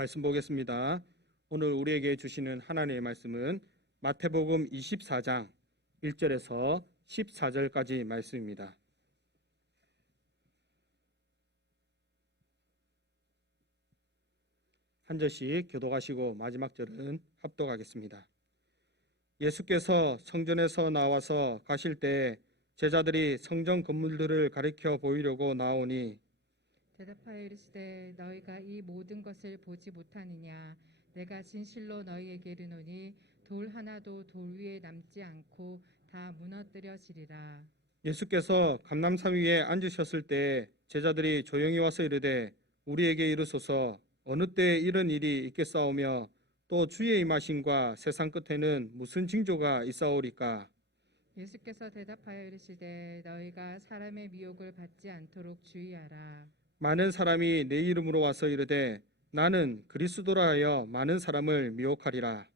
말씀 보겠습니다. 오늘 우리에게 주시는 하나님의 말씀은 마태복음 24장 1절에서 14절까지 말씀입니다. 한 절씩 교독하시고 마지막 절은 합독하겠습니다. 예수께서 성전에서 나와서 가실 때 제자들이 성전 건물들을 가리켜 보이려고 나오니 대답하여 이르시되 너희가 이 모든 것을 보지 못하느냐? 내가 진실로 너희에게 이르노니 돌 하나도 돌 위에 남지 않고 다 무너뜨려지리라. 예수께서 감람산 위에 앉으셨을 때 제자들이 조용히 와서 이르되 우리에게 이르소서 어느 때에 이런 일이 있겠사오며 또 주의 임하심과 세상 끝에는 무슨 징조가 있사오리까? 예수께서 대답하여 이르시되 너희가 사람의 미혹을 받지 않도록 주의하라. 많은 사람이 내 이름으로 와서 이르되 나는 그리스도라 하여 많은 사람을 미혹하리라.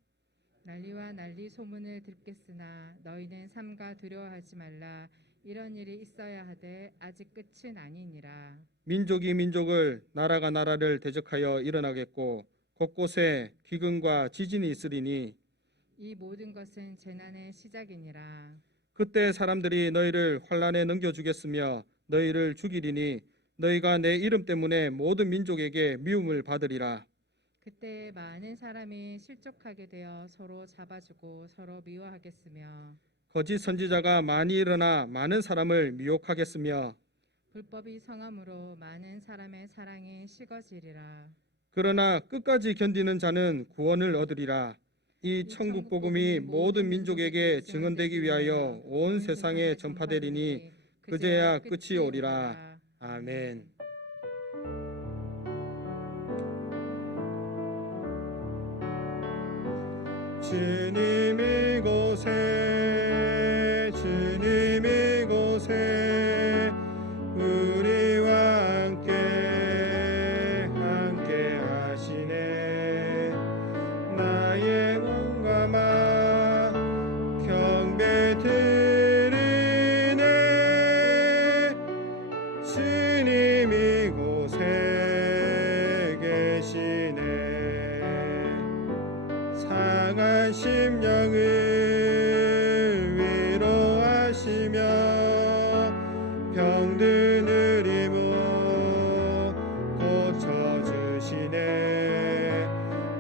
난리와 난리 소문을 듣겠으나 너희는 삼가 두려워하지 말라. 이런 일이 있어야 하되 아직 끝은 아니니라. 민족이 민족을 나라가 나라를 대적하여 일어나겠고 곳곳에 기근과 지진이 있으리니 이 모든 것은 재난의 시작이니라. 그때 사람들이 너희를 환난에 넘겨주겠으며 너희를 죽이리니 너희가 내 이름 때문에 모든 민족에게 미움을 받으리라. 그때 많은 사람이 실족하게 되어 서로 잡아주고 서로 미워하겠으며 거짓 선지자가 많이 일어나 많은 사람을 미혹하겠으며 불법이 성함으로 많은 사람의 사랑이 식어지리라. 그러나 끝까지 견디는 자는 구원을 얻으리라. 이 천국 복음이 모든 민족에게 증언되기 위하여 온 세상에 전파되리니 그제야 끝이 오리라. 아멘. 주님 이곳에 우리와 함께 하시네. 나의 몸과 마 경배 드리네. 주님 이곳에 계시네. 상한 심령을 위로하시며 병든을 힘을 고쳐주시네.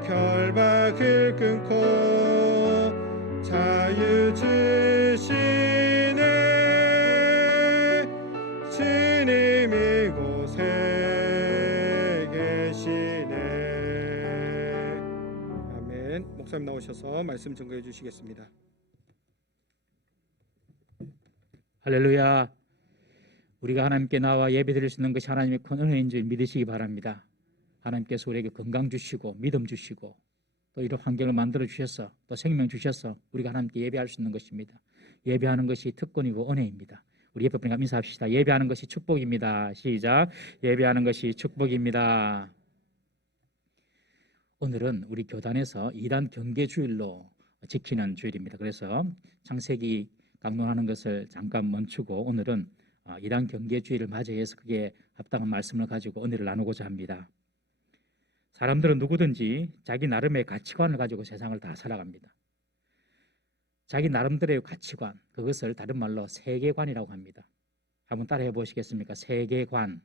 결박을 끊고 자유 주시네. 주님 이곳에 계시네. 아멘. 목사님 나오셔서 말씀 증거해 주시겠습니다. 할렐루야. 우리가 하나님께 나와 예배드릴 수 있는 것이 하나님의 큰 은혜인 줄 믿으시기 바랍니다. 하나님께서 우리에게 건강 주시고 믿음 주시고 또 이런 환경을 만들어 주셔서 또 생명 주셔서 우리가 하나님께 예배할 수 있는 것입니다. 예배하는 것이 특권이고 은혜입니다. 우리 예배 분과 인사합시다. 예배하는 것이 축복입니다. 시작. 예배하는 것이 축복입니다. 오늘은 우리 교단에서 이단 경계 주일로 지키는 주일입니다. 그래서 창세기 강론하는 것을 잠깐 멈추고 오늘은 이단 경계 주일을 맞이해서 그게 합당한 말씀을 가지고 은혜를 나누고자 합니다. 사람들은 누구든지 자기 나름의 가치관을 가지고 세상을 다 살아갑니다. 자기 나름대로의 가치관, 그것을 다른 말로 세계관이라고 합니다. 한번 따라해 보시겠습니까? 세계관.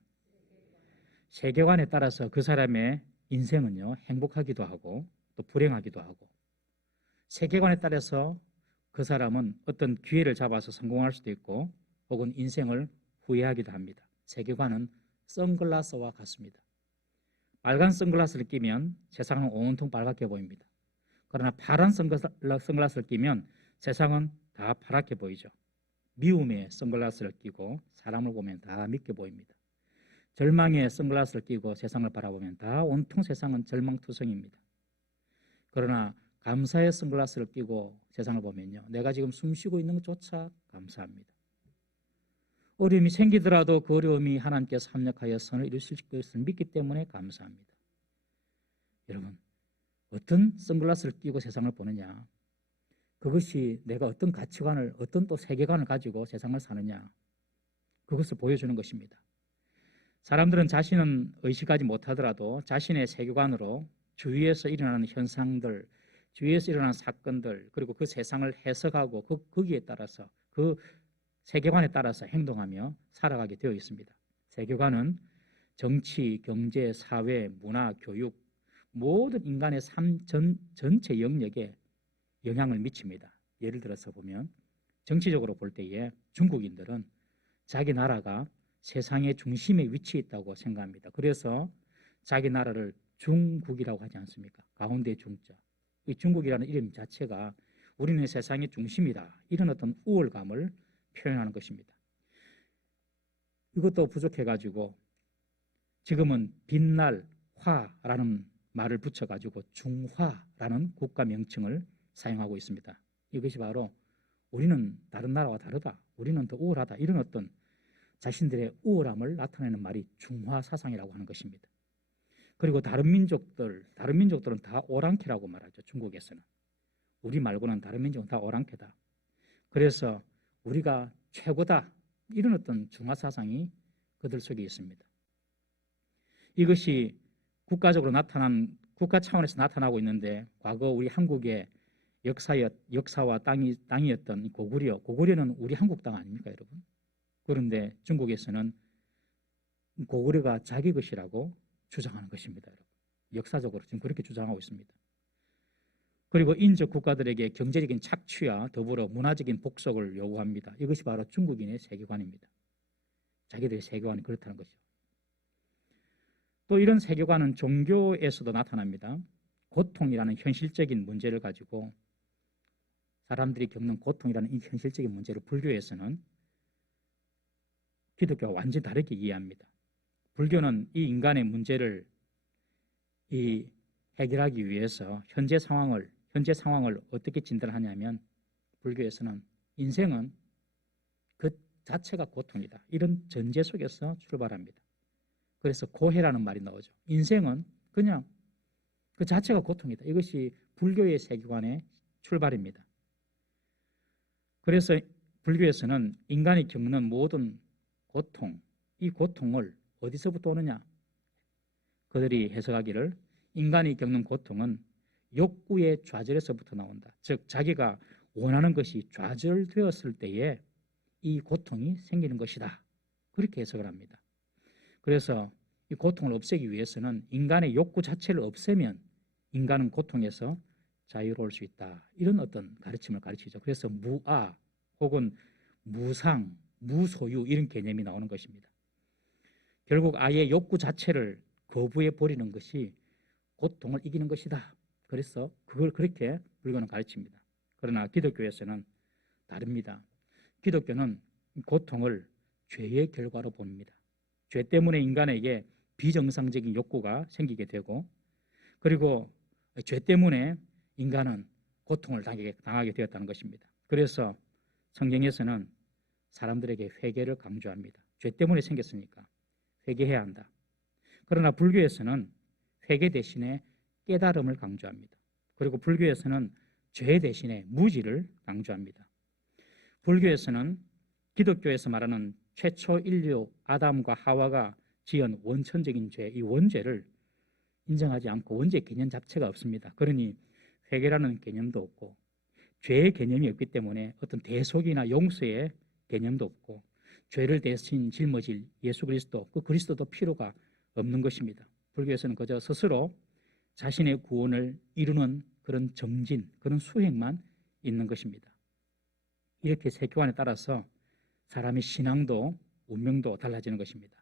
세계관에 따라서 그 사람의 인생은요, 행복하기도 하고 또 불행하기도 하고, 세계관에 따라서 그 사람은 어떤 기회를 잡아서 성공할 수도 있고 혹은 인생을 후회하기도 합니다. 세계관은 선글라스와 같습니다. 빨간 선글라스를 끼면 세상은 온통 빨갛게 보입니다. 그러나 파란 선글라스를 끼면 세상은 다 파랗게 보이죠. 미움의 선글라스를 끼고 사람을 보면 다 밉게 보입니다. 절망의 선글라스를 끼고 세상을 바라보면 다 온통 세상은 절망투성입니다. 그러나 감사의 선글라스를 끼고 세상을 보면요, 내가 지금 숨쉬고 있는 것조차 감사합니다. 어려움이 생기더라도 그 어려움이 하나님께서 합력하여 선을 이루실 것을 믿기 때문에 감사합니다. 여러분, 어떤 선글라스를 끼고 세상을 보느냐, 그것이 내가 어떤 가치관을, 어떤 또 세계관을 가지고 세상을 사느냐, 그것을 보여주는 것입니다. 사람들은 자신은 의식하지 못하더라도 자신의 세계관으로 주위에서 일어나는 현상들, 주위에서 일어나는 사건들, 그리고 그 세상을 해석하고 거기에 따라서 그 세계관에 따라서 행동하며 살아가게 되어 있습니다. 세계관은 정치, 경제, 사회, 문화, 교육 모든 인간의 삶 전체 영역에 영향을 미칩니다. 예를 들어서 보면 정치적으로 볼 때에 중국인들은 자기 나라가 세상의 중심에 위치해 있다고 생각합니다. 그래서 자기 나라를 중국이라고 하지 않습니까? 가운데 중자. 이 중국이라는 이름 자체가 우리는 세상의 중심이다. 이런 어떤 우월감을 표현하는 것입니다. 이것도 부족해가지고 지금은 빛날 화라는 말을 붙여가지고 중화라는 국가 명칭을 사용하고 있습니다. 이것이 바로 우리는 다른 나라와 다르다. 우리는 더 우월하다. 이런 어떤 자신들의 우월함을 나타내는 말이 중화 사상이라고 하는 것입니다. 그리고 다른 민족들은 다 오랑캐라고 말하죠. 중국에서는. 우리 말고는 다른 민족은 다 오랑캐다. 그래서 우리가 최고다. 이런 어떤 중화 사상이 그들 속에 있습니다. 이것이 국가 차원에서 나타나고 있는데 과거 우리 한국의 역사와 땅이었던 고구려는 우리 한국 땅 아닙니까, 여러분? 그런데 중국에서는 고구려가 자기 것이라고 주장하는 것입니다, 여러분. 역사적으로 지금 그렇게 주장하고 있습니다. 그리고 인접 국가들에게 경제적인 착취와 더불어 문화적인 복속을 요구합니다. 이것이 바로 중국인의 세계관입니다. 자기들의 세계관이 그렇다는 것이죠. 또 이런 세계관은 종교에서도 나타납니다. 고통이라는 현실적인 문제를 가지고 사람들이 겪는 고통이라는 이 현실적인 문제를 불교에서는 기독교와 완전히 다르게 이해합니다. 불교는 이 인간의 문제를 해결하기 위해서 현재 상황을 어떻게 진단하냐면 불교에서는 인생은 그 자체가 고통이다. 이런 전제 속에서 출발합니다. 그래서 고해라는 말이 나오죠. 인생은 그냥 그 자체가 고통이다. 이것이 불교의 세계관의 출발입니다. 그래서 불교에서는 인간이 겪는 모든 고통, 이 고통을 어디서부터 오느냐? 그들이 해석하기를 인간이 겪는 고통은 욕구의 좌절에서부터 나온다. 즉 자기가 원하는 것이 좌절되었을 때에 이 고통이 생기는 것이다. 그렇게 해석을 합니다. 그래서 이 고통을 없애기 위해서는 인간의 욕구 자체를 없애면 인간은 고통에서 자유로울 수 있다. 이런 어떤 가르침을 가르치죠. 그래서 무아 혹은 무상, 무소유 이런 개념이 나오는 것입니다. 결국 아예 욕구 자체를 거부해 버리는 것이 고통을 이기는 것이다. 그래서 그걸 그렇게 불교는 가르칩니다. 그러나 기독교에서는 다릅니다. 기독교는 고통을 죄의 결과로 봅니다. 죄 때문에 인간에게 비정상적인 욕구가 생기게 되고 그리고 죄 때문에 인간은 고통을 당하게 되었다는 것입니다. 그래서 성경에서는 사람들에게 회개를 강조합니다. 죄 때문에 생겼으니까 회개해야 한다. 그러나 불교에서는 회개 대신에 깨달음을 강조합니다. 그리고 불교에서는 죄 대신에 무지를 강조합니다. 불교에서는 기독교에서 말하는 최초 인류 아담과 하와가 지은 원천적인 죄, 이 원죄를 인정하지 않고 원죄 개념 자체가 없습니다. 그러니 회개라는 개념도 없고 죄의 개념이 없기 때문에 어떤 대속이나 용서의 개념도 없고 죄를 대신 짊어질 예수 그리스도, 그 그리스도도 필요가 없는 것입니다. 불교에서는 그저 스스로 자신의 구원을 이루는 그런 정진, 그런 수행만 있는 것입니다. 이렇게 세계관에 따라서 사람의 신앙도 운명도 달라지는 것입니다.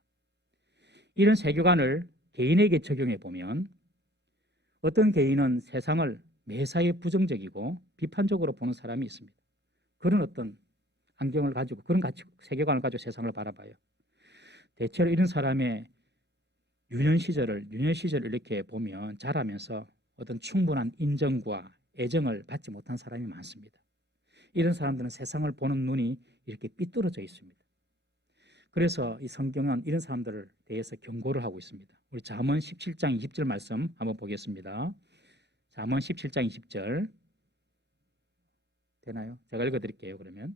이런 세계관을 개인에게 적용해 보면 어떤 개인은 세상을 매사에 부정적이고 비판적으로 보는 사람이 있습니다. 그런 어떤 안경을 가지고 그런 세계관을 가지고 세상을 바라봐요. 대체로 이런 사람의 유년 시절을 이렇게 보면 자라면서 어떤 충분한 인정과 애정을 받지 못한 사람이 많습니다. 이런 사람들은 세상을 보는 눈이 이렇게 삐뚤어져 있습니다. 그래서 이 성경은 이런 사람들을 대해서 경고를 하고 있습니다. 우리 잠언 17장 20절 말씀 한번 보겠습니다. 잠언 17장 20절 되나요? 제가 읽어드릴게요. 그러면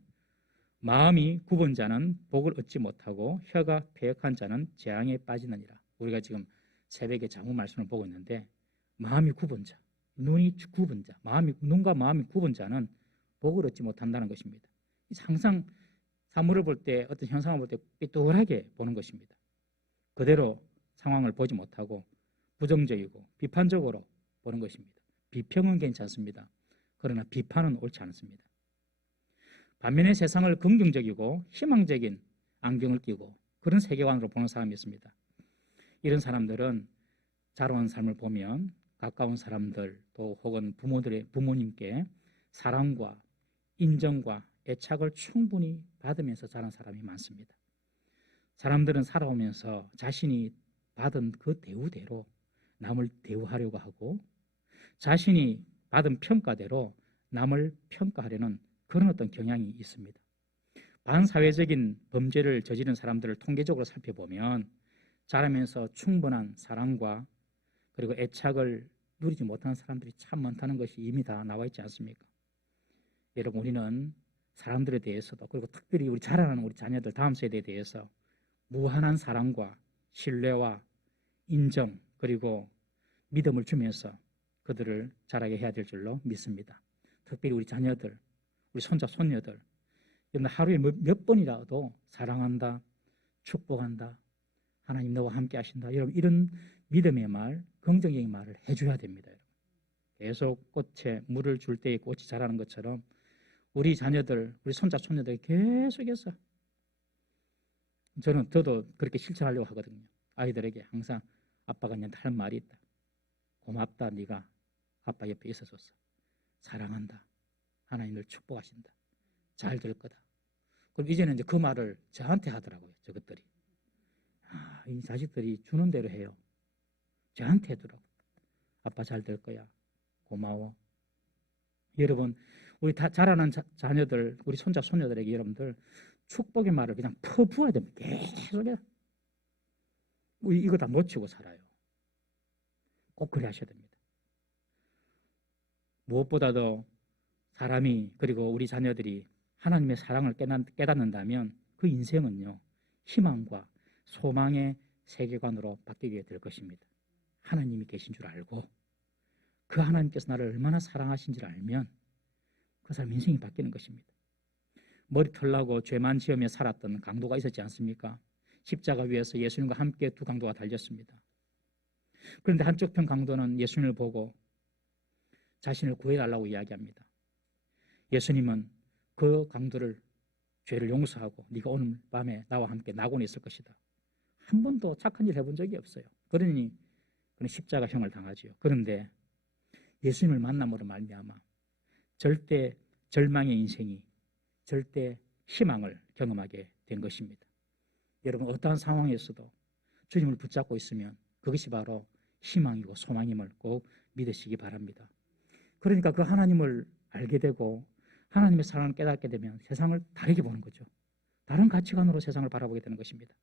마음이 굽은 자는 복을 얻지 못하고 혀가 패역한 자는 재앙에 빠지느니라. 우리가 지금 새벽에 잠언 말씀을 보고 있는데 마음이 굽은 자, 눈이 굽은 자, 눈과 마음이 굽은 자는 복을 얻지 못한다는 것입니다. 항상 사물을 볼 때, 어떤 현상을 볼 때 삐뚤하게 보는 것입니다. 그대로 상황을 보지 못하고 부정적이고 비판적으로 보는 것입니다. 비평은 괜찮습니다. 그러나 비판은 옳지 않습니다. 반면에 세상을 긍정적이고 희망적인 안경을 끼고 그런 세계관으로 보는 사람이 있습니다. 이런 사람들은 자라온 삶을 보면 가까운 사람들 또 혹은 부모님께 사랑과 인정과 애착을 충분히 받으면서 자란 사람이 많습니다. 사람들은 살아오면서 자신이 받은 그 대우대로 남을 대우하려고 하고 자신이 받은 평가대로 남을 평가하려는 그런 어떤 경향이 있습니다. 반사회적인 범죄를 저지른 사람들을 통계적으로 살펴보면 자라면서 충분한 사랑과 그리고 애착을 누리지 못하는 사람들이 참 많다는 것이 이미 다 나와 있지 않습니까? 여러분, 우리는 사람들에 대해서도 그리고 특별히 우리 자라나는 우리 자녀들 다음 세대에 대해서 무한한 사랑과 신뢰와 인정 그리고 믿음을 주면서 그들을 자라게 해야 될 줄로 믿습니다. 특별히 우리 자녀들, 우리 손자, 손녀들 하루에 몇 번이라도 사랑한다, 축복한다, 하나님 너와 함께 하신다, 여러분 이런 믿음의 말, 긍정적인 말을 해줘야 됩니다. 계속 꽃에 물을 줄 때에 꽃이 자라는 것처럼 우리 자녀들, 우리 손자, 손녀들 계속해서 저도 그렇게 실천하려고 하거든요. 아이들에게 항상 아빠가 너한테 할 말이 있다. 고맙다, 네가 아빠 옆에 있어줘서. 사랑한다. 하나님을 축복하신다. 잘 될 거다. 그럼 이제는 이제 그 말을 저한테 하더라고요. 저것들이. 이 자식들이 주는 대로 해요. 저한테 해더라고. 아빠 잘 될 거야. 고마워. 여러분, 우리 다 자라는 자녀들, 우리 손자, 손녀들에게 여러분들 축복의 말을 그냥 퍼부어야 됩니다. 계속해서. 이거 다 놓치고 살아요. 꼭 그래 하셔야 됩니다. 무엇보다도 사람이 그리고 우리 자녀들이 하나님의 사랑을 깨닫는다면 그 인생은요, 희망과 소망의 세계관으로 바뀌게 될 것입니다. 하나님이 계신 줄 알고 그 하나님께서 나를 얼마나 사랑하신지를 알면 그 사람 인생이 바뀌는 것입니다. 머리털 나고 죄만 지으며 살았던 강도가 있었지 않습니까? 십자가 위에서 예수님과 함께 두 강도가 달렸습니다. 그런데 한쪽 편 강도는 예수님을 보고 자신을 구해달라고 이야기합니다. 예수님은 그 강도를 죄를 용서하고 네가 오늘 밤에 나와 함께 낙원에 있을 것이다. 한 번도 착한 일 해본 적이 없어요. 그러니 그는 십자가형을 당하지요. 그런데 예수님을 만남으로 말미암아 절대 절망의 인생이 절대 희망을 경험하게 된 것입니다. 여러분, 어떠한 상황에서도 주님을 붙잡고 있으면 그것이 바로 희망이고 소망임을 꼭 믿으시기 바랍니다. 그러니까 그 하나님을 알게 되고 하나님의 사랑을 깨닫게 되면 세상을 다르게 보는 거죠. 다른 가치관으로 세상을 바라보게 되는 것입니다.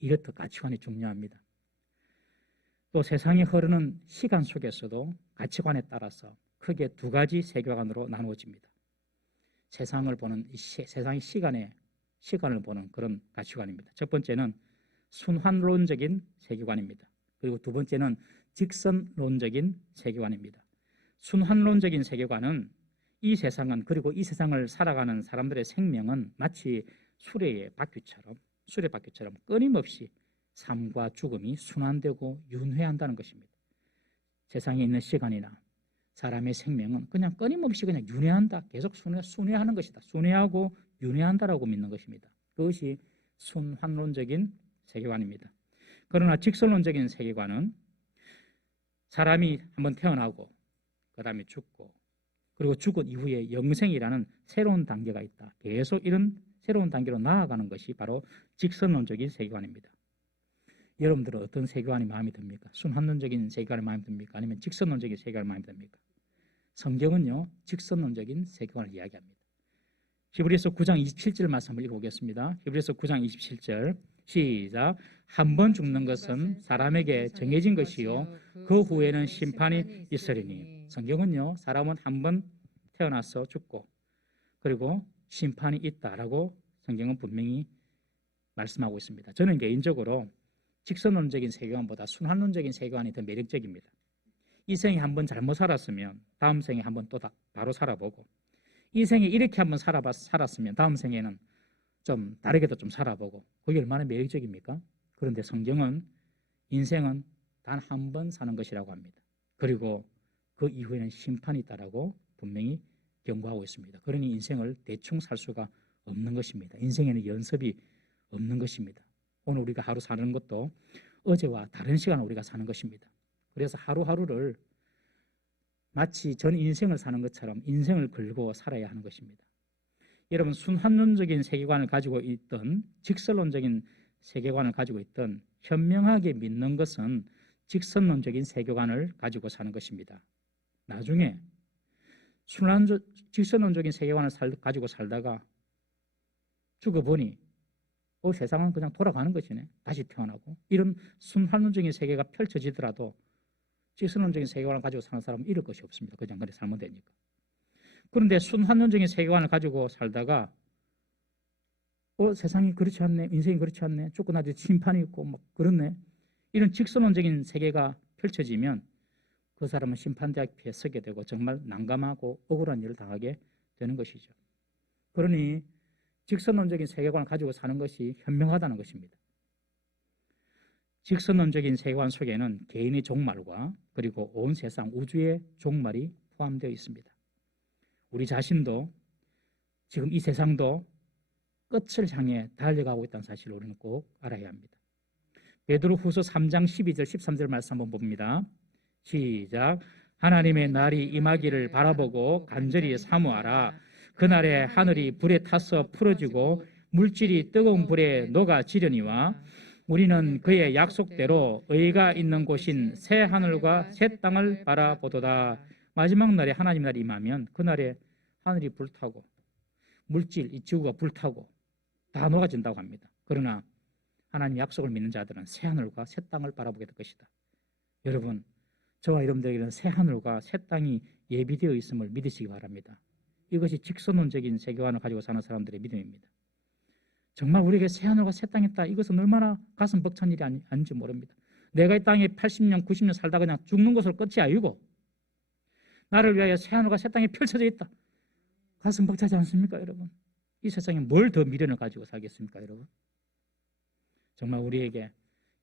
이렇듯 가치관이 중요합니다. 또 세상이 흐르는 시간 속에서도 가치관에 따라서 크게 두 가지 세계관으로 나누어집니다. 세상을 보는 세상의 시간을 보는 그런 가치관입니다. 첫 번째는 순환론적인 세계관입니다. 그리고 두 번째는 직선론적인 세계관입니다. 순환론적인 세계관은 이 세상은 그리고 이 세상을 살아가는 사람들의 생명은 마치 수레바퀴처럼 끊임없이 삶과 죽음이 순환되고 윤회한다는 것입니다. 세상에 있는 시간이나 사람의 생명은 그냥 끊임없이 그냥 윤회한다. 계속 순회하는 것이다. 순회하고 윤회한다라고 믿는 것입니다. 그것이 순환론적인 세계관입니다. 그러나 직선론적인 세계관은 사람이 한번 태어나고 그 다음에 죽고 그리고 죽은 이후에 영생이라는 새로운 단계가 있다. 계속 이런 새로운 단계로 나아가는 것이 바로 직선론적인 세계관입니다. 여러분들은 어떤 세계관이 마음에 듭니까? 순환론적인 세계관이 마음에 듭니까? 아니면 직선론적인 세계관이 마음에 듭니까? 성경은요, 직선론적인 세계관을 이야기합니다. 히브리서 9장 27절 말씀을 읽어보겠습니다. 히브리서 9장 27절 시작. 한 번 죽는 것은 사람에게 정해진 것이요 그 후에는 심판이 있으리니. 성경은요, 사람은 한 번 태어나서 죽고 그리고 심판이 있다라고 성경은 분명히 말씀하고 있습니다. 저는 개인적으로 직선론적인 세계관보다 순환론적인 세계관이 더 매력적입니다. 이 생에 한번 잘못 살았으면 다음 생에 한번 또 바로 살아보고, 이 생에 이렇게 한번 살았으면 다음 생에는 좀 다르게도 좀 살아보고, 그게 얼마나 매력적입니까? 그런데 성경은 인생은 단 한 번 사는 것이라고 합니다. 그리고 그 이후에는 심판이 있다라고 분명히 경고하고 있습니다. 그러니 인생을 대충 살 수가 없는 것입니다. 인생에는 연습이 없는 것입니다. 오늘 우리가 하루 사는 것도 어제와 다른 시간을 우리가 사는 것입니다. 그래서 하루하루를 마치 전 인생을 사는 것처럼 인생을 걸고 살아야 하는 것입니다. 여러분, 순환론적인 세계관을 가지고 있던 직설론적인 세계관을 가지고 있던 현명하게 믿는 것은 직선론적인 세계관을 가지고 사는 것입니다. 나중에 직선론적인 세계관을 가지고 살다가 죽어보니 세상은 그냥 돌아가는 것이네. 다시 태어나고. 이런 순환론적인 세계가 펼쳐지더라도 직선론적인 세계관을 가지고 사는 사람은 잃을 것이 없습니다. 그냥 그렇게 살면 되니까. 그런데 순환론적인 세계관을 가지고 살다가 세상이 그렇지 않네, 인생이 그렇지 않네, 죽고 나서 심판이 있고 막 그렇네, 이런 직선론적인 세계가 펼쳐지면 그 사람은 심판대 앞에 서게 되고 정말 난감하고 억울한 일을 당하게 되는 것이죠. 그러니 직선론적인 세계관을 가지고 사는 것이 현명하다는 것입니다. 직선론적인 세계관 속에는 개인의 종말과 그리고 온 세상 우주의 종말이 포함되어 있습니다. 우리 자신도 지금 이 세상도 끝을 향해 달려가고 있다는 사실을 우리는 꼭 알아야 합니다. 베드로후서 3장 12절 13절 말씀 한번 봅니다. 시작. 하나님의 날이 임하기를 바라보고 간절히 사모하라. 그날에 하늘이 불에 타서 풀어지고 물질이 뜨거운 불에 녹아지려니와 우리는 그의 약속대로 의가 있는 곳인 새 하늘과 새 땅을 바라보도다. 마지막 날에 하나님 날이 임하면 그날에 하늘이 불타고 물질, 이 지구가 불타고 다 녹아진다고 합니다. 그러나 하나님 약속을 믿는 자들은 새 하늘과 새 땅을 바라보게 될 것이다. 여러분, 저와 여러분들에게는 새 하늘과 새 땅이 예비되어 있음을 믿으시기 바랍니다. 이것이 직선론적인 세계관을 가지고 사는 사람들의 믿음입니다. 정말 우리에게 새 하늘과 새 땅이 있다. 이것은 얼마나 가슴 벅찬 일이 아닌지 모릅니다. 내가 이 땅에 80년, 90년 살다 그냥 죽는 것으로 끝이 아니고 나를 위하여 새 하늘과 새 땅이 펼쳐져 있다. 가슴 벅차지 않습니까, 여러분? 이 세상에 뭘 더 미련을 가지고 살겠습니까, 여러분? 정말 우리에게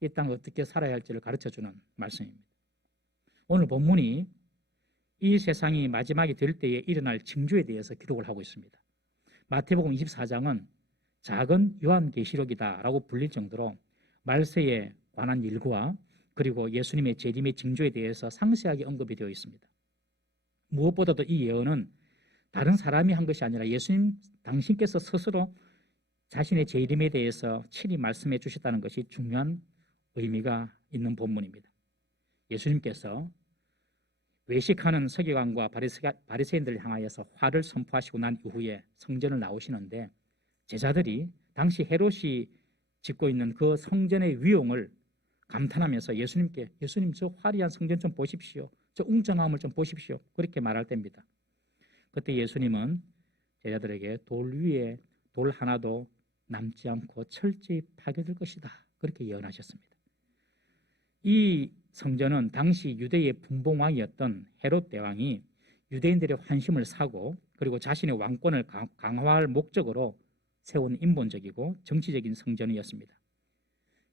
이 땅을 어떻게 살아야 할지를 가르쳐주는 말씀입니다. 오늘 본문이 이 세상이 마지막이 될 때에 일어날 징조에 대해서 기록을 하고 있습니다. 마태복음 24장은 작은 요한계시록이다라고 불릴 정도로 말세에 관한 일과 그리고 예수님의 재림의 징조에 대해서 상세하게 언급이 되어 있습니다. 무엇보다도 이 예언은 다른 사람이 한 것이 아니라 예수님 당신께서 스스로 자신의 재림에 대해서 친히 말씀해 주셨다는 것이 중요한 의미가 있는 본문입니다. 예수님께서 외식하는 서기관과 바리새인들을 향하여서 화를 선포하시고 난 이후에 성전을 나오시는데 제자들이 당시 헤롯이 짓고 있는 그 성전의 위용을 감탄하면서 예수님 저 화려한 성전 좀 보십시오. 저 웅장함을 좀 보십시오. 그렇게 말할 때입니다. 그때 예수님은 제자들에게 돌 위에 돌 하나도 남지 않고 철저히 파괴될 것이다. 그렇게 예언하셨습니다. 이 성전은 당시 유대의 분봉왕이었던 헤롯 대왕이 유대인들의 환심을 사고 그리고 자신의 왕권을 강화할 목적으로 세운 인본적이고 정치적인 성전이었습니다.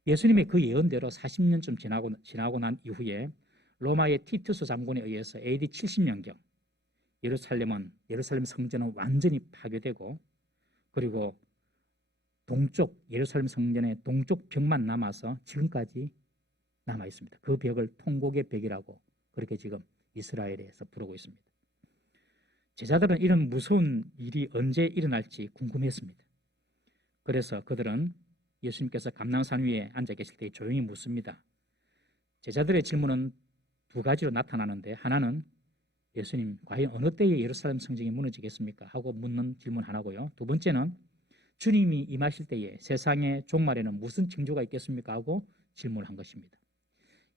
예수님의 그 예언대로 40년쯤 지나고 난 이후에 로마의 티투스 장군에 의해서 AD 70년경 예루살렘 성전은 완전히 파괴되고 그리고 예루살렘 성전의 동쪽 벽만 남아서 지금까지 남아 있습니다. 그 벽을 통곡의 벽이라고 그렇게 지금 이스라엘에서 부르고 있습니다. 제자들은 이런 무서운 일이 언제 일어날지 궁금했습니다. 그래서 그들은 예수님께서 감람산 위에 앉아 계실 때 조용히 묻습니다. 제자들의 질문은 두 가지로 나타나는데 하나는 예수님 과연 어느 때에 예루살렘 성전이 무너지겠습니까? 하고 묻는 질문 하나고요. 두 번째는 주님이 임하실 때에 세상의 종말에는 무슨 징조가 있겠습니까? 하고 질문한 것입니다.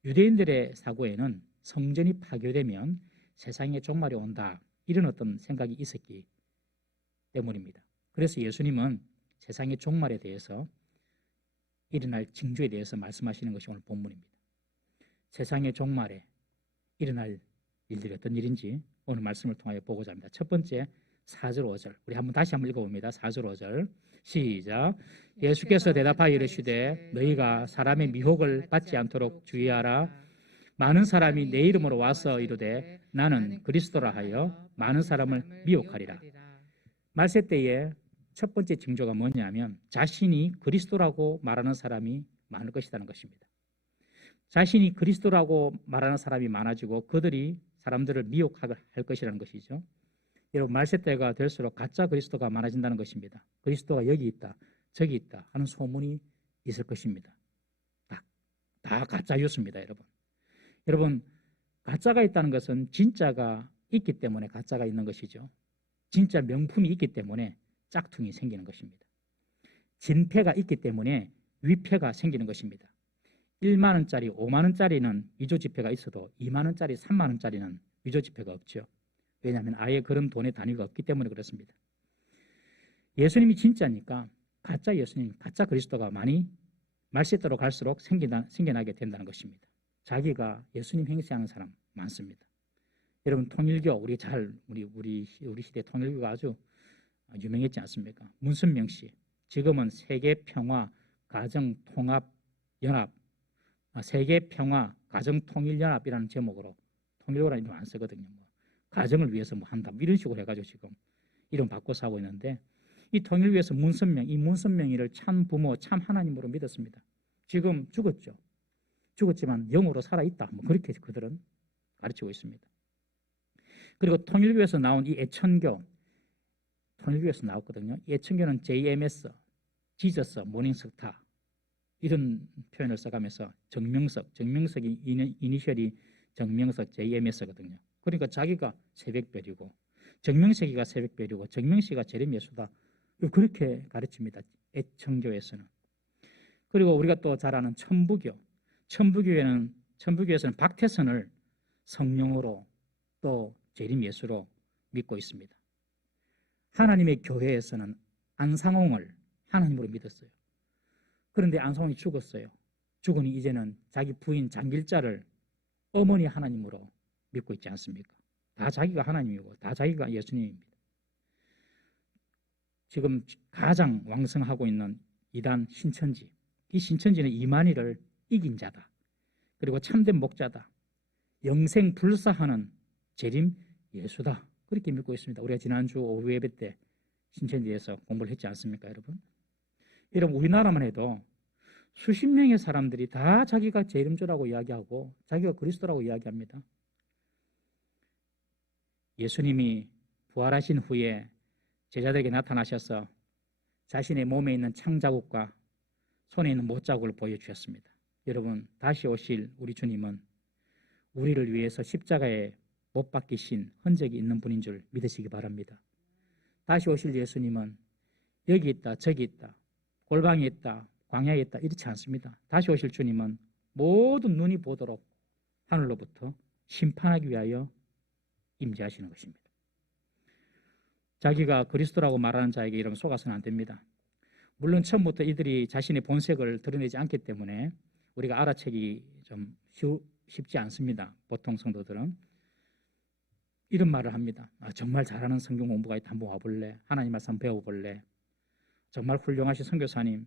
유대인들의 사고에는 성전이 파괴되면 세상의 종말이 온다 이런 어떤 생각이 있었기 때문입니다. 그래서 예수님은 세상의 종말에 대해서 일어날 징조에 대해서 말씀하시는 것이 오늘 본문입니다. 세상의 종말에 일어날 일들이 어떤 일인지 오늘 말씀을 통하여 보고자 합니다. 첫 번째 4절 5절 우리 다시 한번 읽어봅니다. 4절 5절 시작. 예수께서 대답하여 이르시되 너희가 사람의 미혹을 받지 않도록 주의하라. 많은 사람이 내 이름으로 와서 이르되 나는 그리스도라 하여 많은 사람을 미혹하리라. 말세 때에 첫 번째 징조가 뭐냐면 자신이 그리스도라고 말하는 사람이 많을 것이라는 것입니다. 자신이 그리스도라고 말하는 사람이 많아지고 그들이 사람들을 미혹할 것이라는 것이죠. 여러분 말세 때가 될수록 가짜 그리스도가 많아진다는 것입니다. 그리스도가 여기 있다 저기 있다 하는 소문이 있을 것입니다. 다 가짜 뉴스입니다. 여러분 가짜가 있다는 것은 진짜가 있기 때문에 가짜가 있는 것이죠. 진짜 명품이 있기 때문에 짝퉁이 생기는 것입니다. 진패가 있기 때문에 위패가 생기는 것입니다. 1만 원짜리, 5만 원짜리는 위조 지폐가 있어도 2만 원짜리, 3만 원짜리는 위조 지폐가 없죠. 왜냐하면 아예 그런 돈의 단위가 없기 때문에 그렇습니다. 예수님이 진짜니까 가짜 예수님, 가짜 그리스도가 많이 말세대로 갈수록 생겨나게 된다는 것입니다. 자기가 예수님 행세하는 사람 많습니다. 여러분 통일교 우리 시대 통일교가 아주 유명했지 않습니까? 문선명 씨 지금은 세계평화 가정통합연합 세계평화 가정통일연합이라는 제목으로 통일교라는 이름 안 쓰거든요. 가정을 위해서 뭐 한다 이런 식으로 해가지고 지금 이름 바꿔서 하고 있는데 이 통일을 위해서 이 문선명이를 참 부모 참 하나님으로 믿었습니다. 지금 죽었죠. 죽었지만 영으로 살아있다. 그렇게 그들은 가르치고 있습니다. 그리고 통일교에서 나온 이 애천교 통일교에서 나왔거든요. 이 애천교는 JMS, 지저스, 모닝스타 이런 표현을 써가면서 정명석이 이니셜이 정명석 JMS거든요. 그러니까 자기가 새벽별이고 정명석이가 새벽별이고 정명씨가 제레미야수다. 그렇게 가르칩니다. 애천교에서는. 그리고 우리가 또 잘 아는 천부교에서는 박태선을 성령으로 또 재림 예수로 믿고 있습니다. 하나님의 교회에서는 안상홍을 하나님으로 믿었어요. 그런데 안상홍이 죽었어요. 죽으니 이제는 자기 부인 장길자를 어머니 하나님으로 믿고 있지 않습니까? 다 자기가 하나님이고 다 자기가 예수님입니다. 지금 가장 왕성하고 있는 이단 신천지, 이 신천지는 이만희를 이긴 자다. 그리고 참된 목자다. 영생 불사하는 재림 예수다. 그렇게 믿고 있습니다. 우리가 지난주 오후 예배 때 신천지에서 공부를 했지 않습니까, 여러분? 여러분 우리나라만 해도 수십 명의 사람들이 다 자기가 재림주라고 이야기하고 자기가 그리스도라고 이야기합니다. 예수님이 부활하신 후에 제자들에게 나타나셔서 자신의 몸에 있는 창자국과 손에 있는 못자국을 보여주셨습니다. 여러분 다시 오실 우리 주님은 우리를 위해서 십자가에 못 박히신 흔적이 있는 분인 줄 믿으시기 바랍니다. 다시 오실 예수님은 여기 있다 저기 있다 골방에 있다 광야에 있다 이렇지 않습니다. 다시 오실 주님은 모든 눈이 보도록 하늘로부터 심판하기 위하여 임재하시는 것입니다. 자기가 그리스도라고 말하는 자에게 이러면 속아서는 안 됩니다. 물론 처음부터 이들이 자신의 본색을 드러내지 않기 때문에 우리가 알아채기 좀 쉽지 않습니다. 보통 성도들은 이런 말을 합니다. 정말 잘하는 성경 공부가 있다. 한번 와볼래? 하나님 말씀 한번 배워볼래? 정말 훌륭하신 선교사님,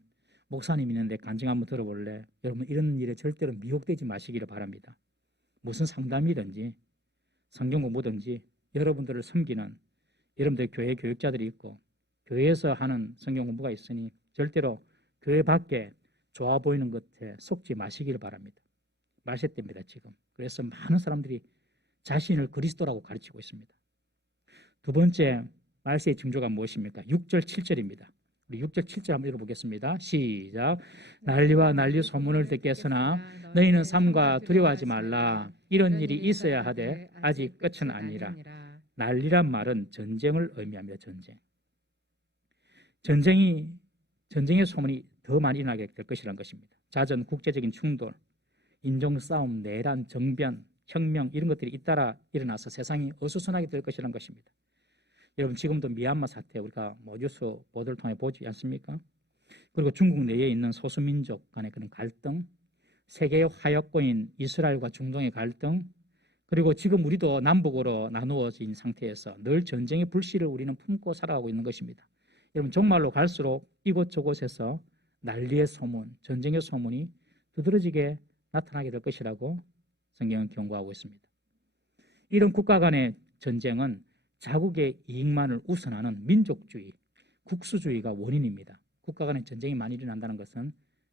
목사님 있는데 간증 한번 들어볼래? 여러분 이런 일에 절대로 미혹되지 마시기를 바랍니다. 무슨 상담이든지 성경 공부든지 여러분들을 섬기는 여러분들 교회 교육자들이 있고 교회에서 하는 성경 공부가 있으니 절대로 교회 밖에 좋아 보이는 것에 속지 마시기를 바랍니다. 말세 때입니다 지금. 그래서 많은 사람들이 자신을 그리스도라고 가르치고 있습니다. 두 번째 말세의 징조가 무엇입니까? 6절 7절입니다. 우리 6절 7절 한번 읽어보겠습니다. 시작. 난리와 난리 소문을 듣겠으나 너희는 삼가 두려워하지 말라. 이런 일이 있어야 하되 아직 끝은 아니라. 난리란 말은 전쟁을 의미합니다. 전쟁의 소문이 더 많이 일어나게 될 것이라는 것입니다. 자전 국제적인 충돌, 인종싸움, 내란, 정변, 혁명 이런 것들이 잇따라 일어나서 세상이 어수선하게 될 것이라는 것입니다. 여러분 지금도 미얀마 사태 우리가 뉴스 보도를 통해 보지 않습니까? 그리고 중국 내에 있는 소수민족 간의 그런 갈등, 세계의 화약고인 이스라엘과 중동의 갈등, 그리고 지금 우리도 남북으로 나누어진 상태에서 늘 전쟁의 불씨를 우리는 품고 살아가고 있는 것입니다. 여러분 정말로 갈수록 이곳저곳에서 난리의 소문, 전쟁의 소문이 두드러지게 나타나게 될 것이라고 성경은 경고하고 있습니다. 이런 국가 간의 전쟁은 자국의 이익만을 우선하는 민족주의, 국수주의가 원인입니다. 국가 간의 전쟁이 많이 일어난다는 것은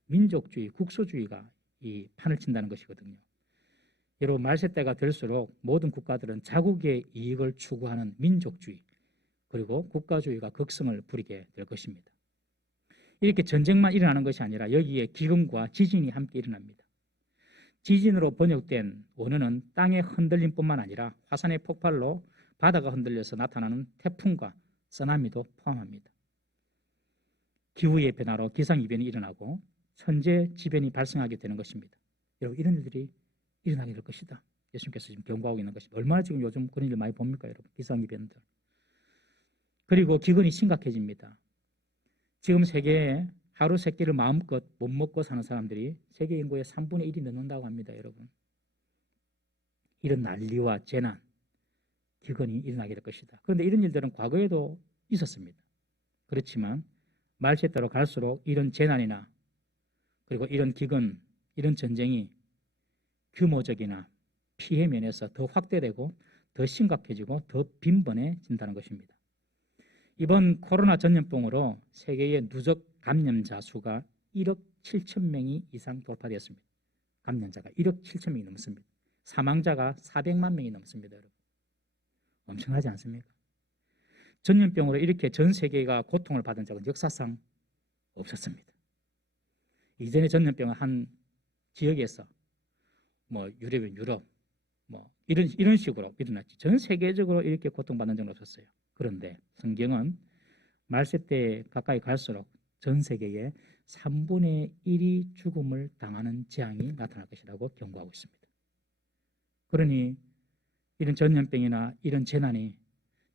민족주의, 국수주의가 이 판을 친다는 것이거든요. 여러분 말세 때가 될수록 모든 국가들은 자국의 이익을 추구하는 민족주의 그리고 국가주의가 극성을 부리게 될 것입니다. 이렇게 전쟁만 일어나는 것이 아니라 여기에 기근과 지진이 함께 일어납니다. 지진으로 번역된 원어는 땅의 흔들림뿐만 아니라 화산의 폭발로 바다가 흔들려서 나타나는 태풍과 쓰나미도 포함합니다. 기후의 변화로 기상이변이 일어나고 천재지변이 발생하게 되는 것입니다. 여러분 이런 일들이 일어나게 될 것이다. 예수님께서 지금 경고하고 있는 것입니다. 얼마나 지금 요즘 그런 일을 많이 봅니까 여러분? 기상이변들. 그리고 기근이 심각해집니다. 지금 세계에 하루 세 끼를 마음껏 못 먹고 사는 사람들이 세계 인구의 3분의 1이 넘는다고 합니다. 여러분. 이런 난리와 재난, 기근이 일어나게 될 것이다. 그런데 이런 일들은 과거에도 있었습니다. 그렇지만 말세대로 갈수록 이런 재난이나 그리고 이런 기근, 이런 전쟁이 규모적이나 피해 면에서 더 확대되고 더 심각해지고 더 빈번해진다는 것입니다. 이번 코로나 전염병으로 세계의 누적 감염자 수가 1억 7천 명이 이상 돌파되었습니다. 감염자가 1억 7천 명이 넘습니다. 사망자가 400만 명이 넘습니다. 여러분. 엄청나지 않습니까? 전염병으로 이렇게 전 세계가 고통을 받은 적은 역사상 없었습니다. 이전에 전염병은 한 지역에서 유럽 이런 식으로 일어났지 전 세계적으로 이렇게 고통받는 적은 없었어요. 그런데 성경은 말세 때 가까이 갈수록 전 세계에 3분의 1이 죽음을 당하는 재앙이 나타날 것이라고 경고하고 있습니다. 그러니 이런 전염병이나 이런 재난이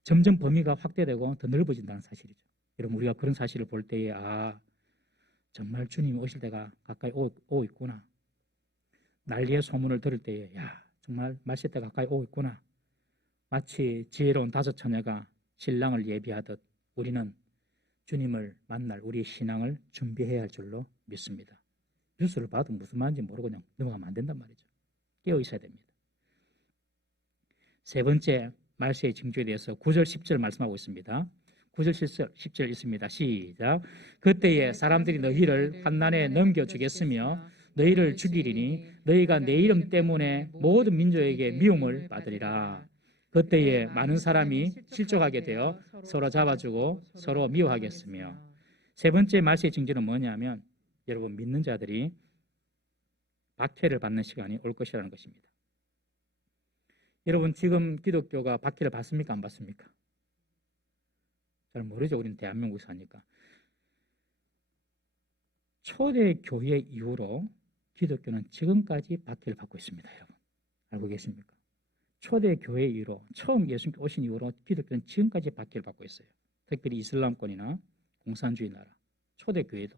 점점 범위가 확대되고 더 넓어진다는 사실이죠. 여러분 우리가 그런 사실을 볼 때에 정말 주님이 오실 때가 가까이 오고 있구나. 난리의 소문을 들을 때에 정말 말세 때 가까이 오고 있구나. 마치 지혜로운 다섯 처녀가 신랑을 예비하듯 우리는 주님을 만날 우리의 신앙을 준비해야 할 줄로 믿습니다. 뉴스를 봐도 무슨 말인지 모르고 그냥 넘어가면 안 된단 말이죠. 깨어 있어야 됩니다. 세 번째 말세의 징조에 대해서 9절 10절 말씀하고 있습니다. 9절 10절 있습니다. 시작. 그때에 사람들이 너희를 환난에 넘겨주겠으며 너희를 죽이리니 너희가 내 이름 때문에 모든 민족에게 미움을 받으리라. 그때에 많은 사람이 실족하게 되어 서로 잡아주고 서로 미워하겠으며. 세 번째 말세의 징조는 뭐냐면 여러분 믿는 자들이 박해를 받는 시간이 올 것이라는 것입니다. 여러분 지금 기독교가 박해를 받습니까? 안 받습니까? 잘 모르죠. 우리는 대한민국에 사니까. 초대교회 이후로 기독교는 지금까지 박해를 받고 있습니다. 여러분 알고 계십니까? 초대교회 이후로 처음 예수님께 오신 이후로 기독교는 지금까지 박해를 받고 있어요. 특별히 이슬람권이나 공산주의 나라 초대교회도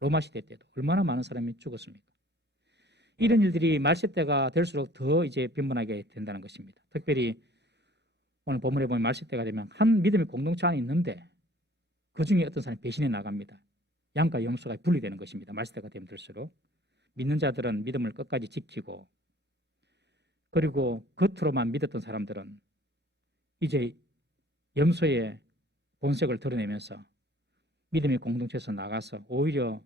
로마 시대 때도 얼마나 많은 사람이 죽었습니까? 이런 일들이 말세 때가 될수록 더 이제 빈번하게 된다는 것입니다. 특별히 오늘 본문에 보면 말세 때가 되면 한 믿음의 공동체 안에 있는데 그 중에 어떤 사람이 배신해 나갑니다. 양과 염소가 분리되는 것입니다. 말세 때가 되면 될수록 믿는 자들은 믿음을 끝까지 지키고 그리고 겉으로만 믿었던 사람들은 이제 염소의 본색을 드러내면서 믿음의 공동체에서 나가서 오히려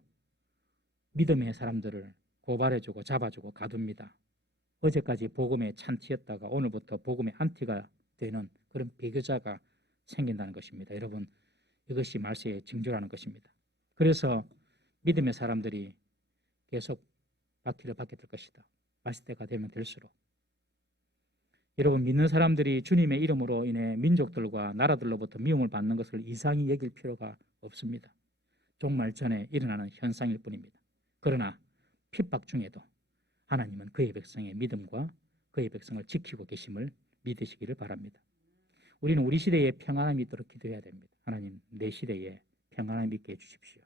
믿음의 사람들을 고발해주고 잡아주고 가둡니다. 어제까지 복음의 찬티였다가 오늘부터 복음의 안티가 되는 그런 배교자가 생긴다는 것입니다. 여러분 이것이 말세의 징조라는 것입니다. 그래서 믿음의 사람들이 계속 박해를 받게 될 것이다. 말세 때가 되면 될수록 여러분 믿는 사람들이 주님의 이름으로 인해 민족들과 나라들로부터 미움을 받는 것을 이상히 여길 필요가 없습니다. 종말 전에 일어나는 현상일 뿐입니다. 그러나 핍박 중에도 하나님은 그의 백성의 믿음과 그의 백성을 지키고 계심을 믿으시기를 바랍니다. 우리는 우리 시대에 평안함이 있도록 기도해야 됩니다. 하나님 내 시대에 평안함이 있게 해주십시오.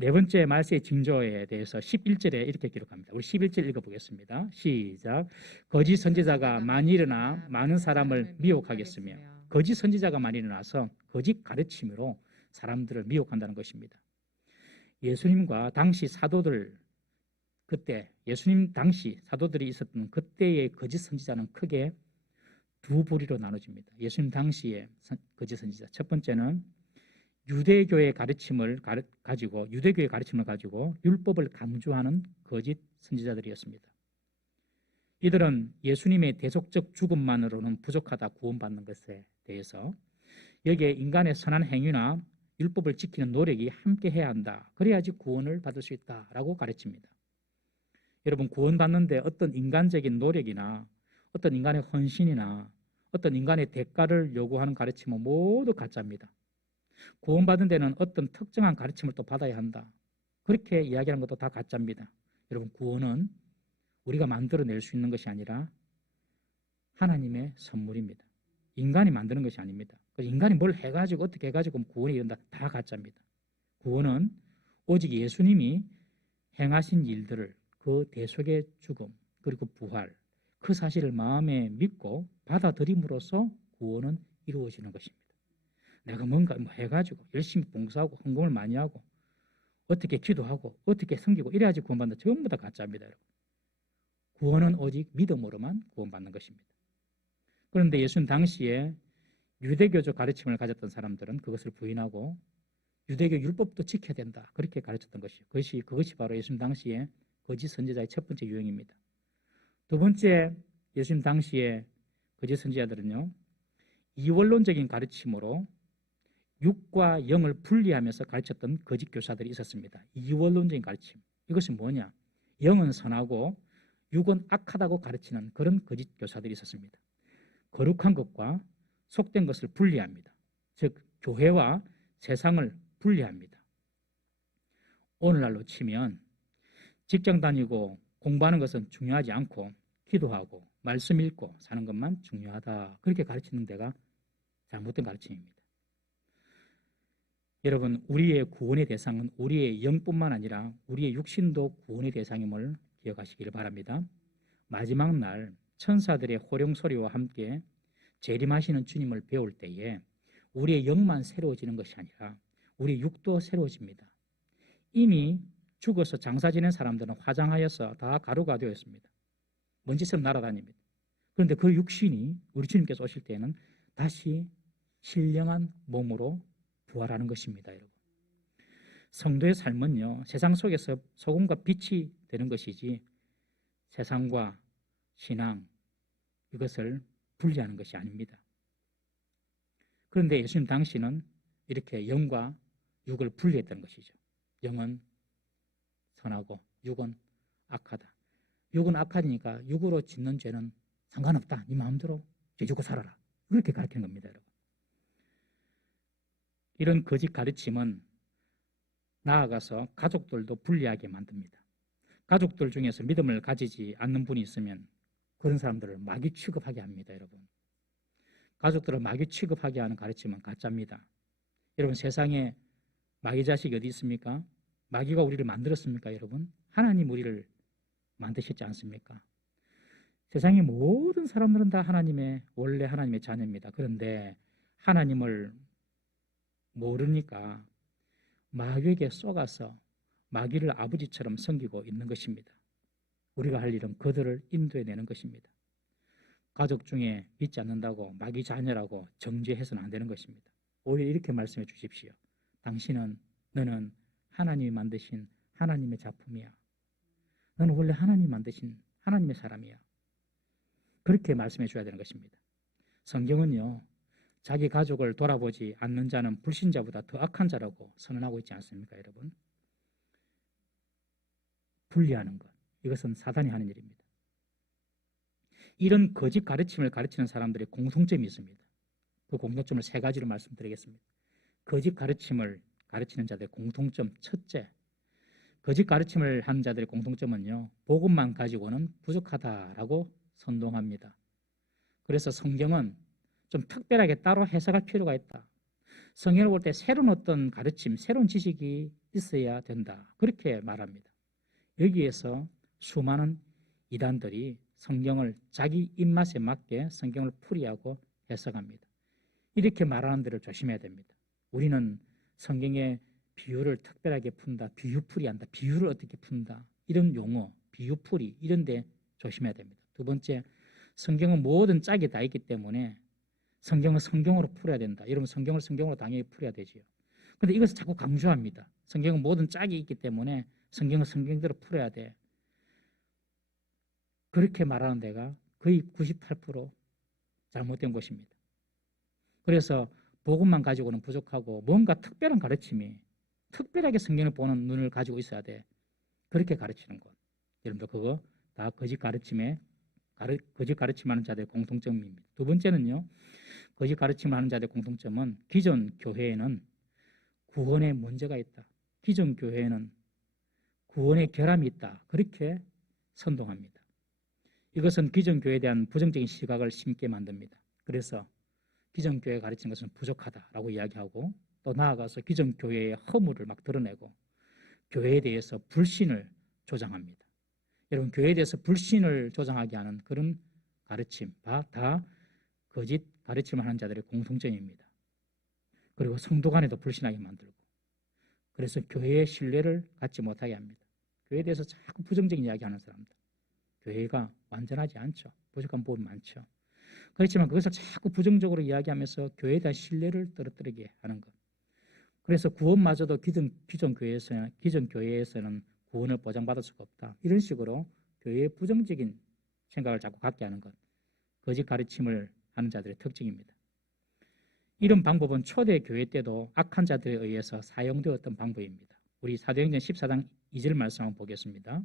네 번째 말세의 징조에 대해서 11절에 이렇게 기록합니다. 우리 11절 읽어보겠습니다. 시작. 거짓 선지자가 많이 일어나 많은 사람을 미혹하겠으며, 거짓 선지자가 많이 일어나서 거짓 가르침으로 사람들을 미혹한다는 것입니다. 예수님과 당시 사도들, 그때 예수님 당시 사도들이 있었던 그때의 거짓 선지자는 크게 두 부류로 나눠집니다. 예수님 당시의 거짓 선지자, 첫 번째는 유대교의 가르침을 가지고 율법을 강조하는 거짓 선지자들이었습니다. 이들은 예수님의 대속적 죽음만으로는 부족하다 구원받는 것에 대해서 여기에 인간의 선한 행위나 율법을 지키는 노력이 함께 해야 한다. 그래야지 구원을 받을 수 있다라고 가르칩니다. 여러분, 구원받는데 어떤 인간적인 노력이나 어떤 인간의 헌신이나 어떤 인간의 대가를 요구하는 가르침은 모두 가짜입니다. 구원받은 데는 어떤 특정한 가르침을 또 받아야 한다. 그렇게 이야기하는 것도 다 가짜입니다. 여러분, 구원은 우리가 만들어낼 수 있는 것이 아니라 하나님의 선물입니다. 인간이 만드는 것이 아닙니다. 인간이 뭘 해가지고 어떻게 해가지고 구원이 이른다, 다 가짜입니다. 구원은 오직 예수님이 행하신 일들을, 그 대속의 죽음 그리고 부활, 그 사실을 마음에 믿고 받아들임으로써 구원은 이루어지는 것입니다. 내가 뭔가 해가지고 열심히 봉사하고 헌금을 많이 하고 어떻게 기도하고 어떻게 섬기고 이래야지 구원받는다, 전부 다 가짜입니다. 여러분. 구원은 오직 믿음으로만 구원받는 것입니다. 그런데 예수님 당시에 유대교적 가르침을 가졌던 사람들은 그것을 부인하고 유대교 율법도 지켜야 된다, 그렇게 가르쳤던 것이요. 그것이 바로 예수님 당시에 거짓 선지자의 첫 번째 유형입니다. 두 번째, 예수님 당시에 거짓 선지자들은요, 이원론적인 가르침으로 육과 영을 분리하면서 가르쳤던 거짓 교사들이 있었습니다. 이원론적인 가르침. 이것이 뭐냐? 영은 선하고 육은 악하다고 가르치는 그런 거짓 교사들이 있었습니다. 거룩한 것과 속된 것을 분리합니다. 즉, 교회와 세상을 분리합니다. 오늘날로 치면 직장 다니고 공부하는 것은 중요하지 않고 기도하고 말씀 읽고 사는 것만 중요하다, 그렇게 가르치는 데가 잘못된 가르침입니다. 여러분, 우리의 구원의 대상은 우리의 영뿐만 아니라 우리의 육신도 구원의 대상임을 기억하시기를 바랍니다. 마지막 날 천사들의 호령 소리와 함께 재림하시는 주님을 배울 때에 우리의 영만 새로워지는 것이 아니라 우리의 육도 새로워집니다. 이미 죽어서 장사 지낸 사람들은 화장하여서 다 가루가 되었습니다. 먼지처럼 날아다닙니다. 그런데 그 육신이 우리 주님께서 오실 때에는 다시 신령한 몸으로 부활하는 것입니다. 여러분, 성도의 삶은요, 세상 속에서 소금과 빛이 되는 것이지 세상과 신앙, 이것을 분리하는 것이 아닙니다. 그런데 예수님 당시는 이렇게 영과 육을 분리했던 것이죠. 영은 선하고 육은 악하다. 육은 악하니까 육으로 짓는 죄는 상관없다, 네 마음대로 죄 짓고 살아라, 그렇게 가르치는 겁니다. 여러분, 이런 거짓 가르침은 나아가서 가족들도 불리하게 만듭니다. 가족들 중에서 믿음을 가지지 않는 분이 있으면 그런 사람들을 마귀 취급하게 합니다. 여러분, 가족들을 마귀 취급하게 하는 가르침은 가짜입니다. 여러분, 세상에 마귀 자식이 어디 있습니까? 마귀가 우리를 만들었습니까? 여러분, 하나님 우리를 만드셨지 않습니까? 세상의 모든 사람들은 다 원래 하나님의 자녀입니다. 그런데 하나님을 모르니까 마귀에게 속아서 마귀를 아버지처럼 섬기고 있는 것입니다. 우리가 할 일은 그들을 인도해내는 것입니다. 가족 중에 믿지 않는다고 마귀 자녀라고 정죄해서는 안 되는 것입니다. 오히려 이렇게 말씀해 주십시오. 너는 하나님이 만드신 하나님의 작품이야. 너는 원래 하나님이 만드신 하나님의 사람이야. 그렇게 말씀해 줘야 되는 것입니다. 성경은요, 자기 가족을 돌아보지 않는 자는 불신자보다 더 악한 자라고 선언하고 있지 않습니까, 여러분? 분리하는 것, 이것은 사단이 하는 일입니다. 이런 거짓 가르침을 가르치는 사람들의 공통점이 있습니다. 그 공통점을 세 가지로 말씀드리겠습니다. 거짓 가르침을 가르치는 자들의 공통점, 첫째, 거짓 가르침을 하는 자들의 공통점은요, 복음만 가지고는 부족하다라고 선동합니다. 그래서 성경은 좀 특별하게 따로 해석할 필요가 있다. 성경을 볼 때 새로운 어떤 가르침, 새로운 지식이 있어야 된다. 그렇게 말합니다. 여기에서 수많은 이단들이 성경을 자기 입맛에 맞게 성경을 풀이하고 해석합니다. 이렇게 말하는 데를 조심해야 됩니다. 우리는 성경의 비유를 특별하게 푼다, 비유풀이한다, 비유를 어떻게 푼다, 이런 용어, 비유풀이 이런 데 조심해야 됩니다. 두 번째, 성경은 모든 짝이 다 있기 때문에 성경은 성경으로 풀어야 된다. 여러분 성경을 성경으로 당연히 풀어야 되지요. 그런데 이것을 자꾸 강조합니다. 성경은 모든 짝이 있기 때문에 성경은 성경대로 풀어야 돼. 그렇게 말하는 데가 거의 98% 잘못된 것입니다. 그래서 복음만 가지고는 부족하고 뭔가 특별한 가르침이 특별하게 성경을 보는 눈을 가지고 있어야 돼. 그렇게 가르치는 것. 여러분들 그거 다 거짓 가르침하는 자들의 공통점입니다. 두 번째는요. 거짓 가르침하는 자들의 공통점은 기존 교회에는 구원에 문제가 있다. 기존 교회에는 구원의 결함이 있다. 그렇게 선동합니다. 이것은 기존 교회에 대한 부정적인 시각을 심게 만듭니다. 그래서 기존 교회가 가르치는 것은 부족하다라고 이야기하고 또 나아가서 기존 교회의 허물을 막 드러내고 교회에 대해서 불신을 조장합니다. 여러분 교회에 대해서 불신을 조장하게 하는 그런 가르침 다 거짓 가르침을 하는 자들의 공통점입니다. 그리고 성도 간에도 불신하게 만들고 그래서 교회의 신뢰를 갖지 못하게 합니다. 교회에 대해서 자꾸 부정적인 이야기하는 사람들. 교회가 완전하지 않죠. 부족한 부분이 많죠. 그렇지만 그것을 자꾸 부정적으로 이야기하면서 교회에 대한 신뢰를 떨어뜨리게 하는 것. 그래서 구원마저도 기존 교회에서는 구원을 보장받을 수가 없다. 이런 식으로 교회의 부정적인 생각을 자꾸 갖게 하는 것. 거짓 가르침을 하는 자들의 특징입니다. 이런 방법은 초대 교회 때도 악한 자들에 의해서 사용되었던 방법입니다. 우리 사도행전 14장 2절 말씀 한번 보겠습니다.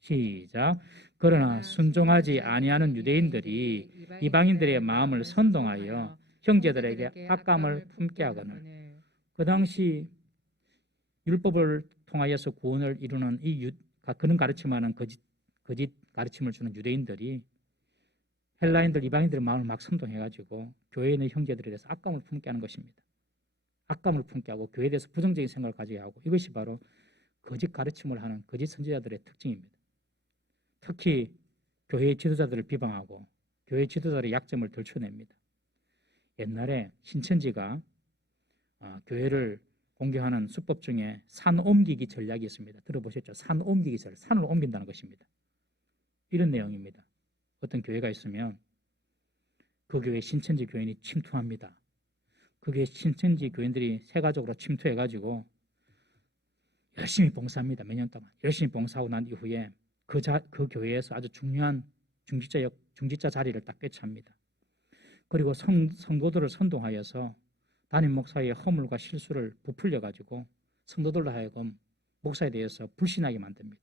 시작. 그러나 순종하지 아니하는 유대인들이 이방인들의 마음을 선동하여 형제들에게 악감을 품게 하거늘. 그 당시 율법을 통하여서 구원을 이루는 그런 가르침하는 거짓 가르침을 주는 유대인들이 헬라인들, 이방인들의 마음을 막 선동해가지고 교회에 있는 형제들에 대해서 악감을 품게 하는 것입니다. 악감을 품게 하고 교회에 대해서 부정적인 생각을 가지게 하고 이것이 바로 거짓 가르침을 하는 거짓 선지자들의 특징입니다. 특히 교회의 지도자들을 비방하고 교회 지도자들의 약점을 들춰냅니다. 옛날에 신천지가 교회를 공개하는 수법 중에 산 옮기기 전략이 있습니다. 들어보셨죠? 산 옮기기 전략, 산을 옮긴다는 것입니다. 이런 내용입니다. 어떤 교회가 있으면 그 교회 신천지 교인이 침투합니다. 그 교회 신천지 교인들이 세가족으로 침투해가지고 열심히 봉사합니다. 몇 년 동안 열심히 봉사하고 난 이후에 그 교회에서 아주 중요한 중직자 자리를 딱 꿰찹니다. 그리고 성도들을 선동하여서 담임 목사의 허물과 실수를 부풀려가지고 성도들로 하여금 목사에 대해서 불신하게 만듭니다.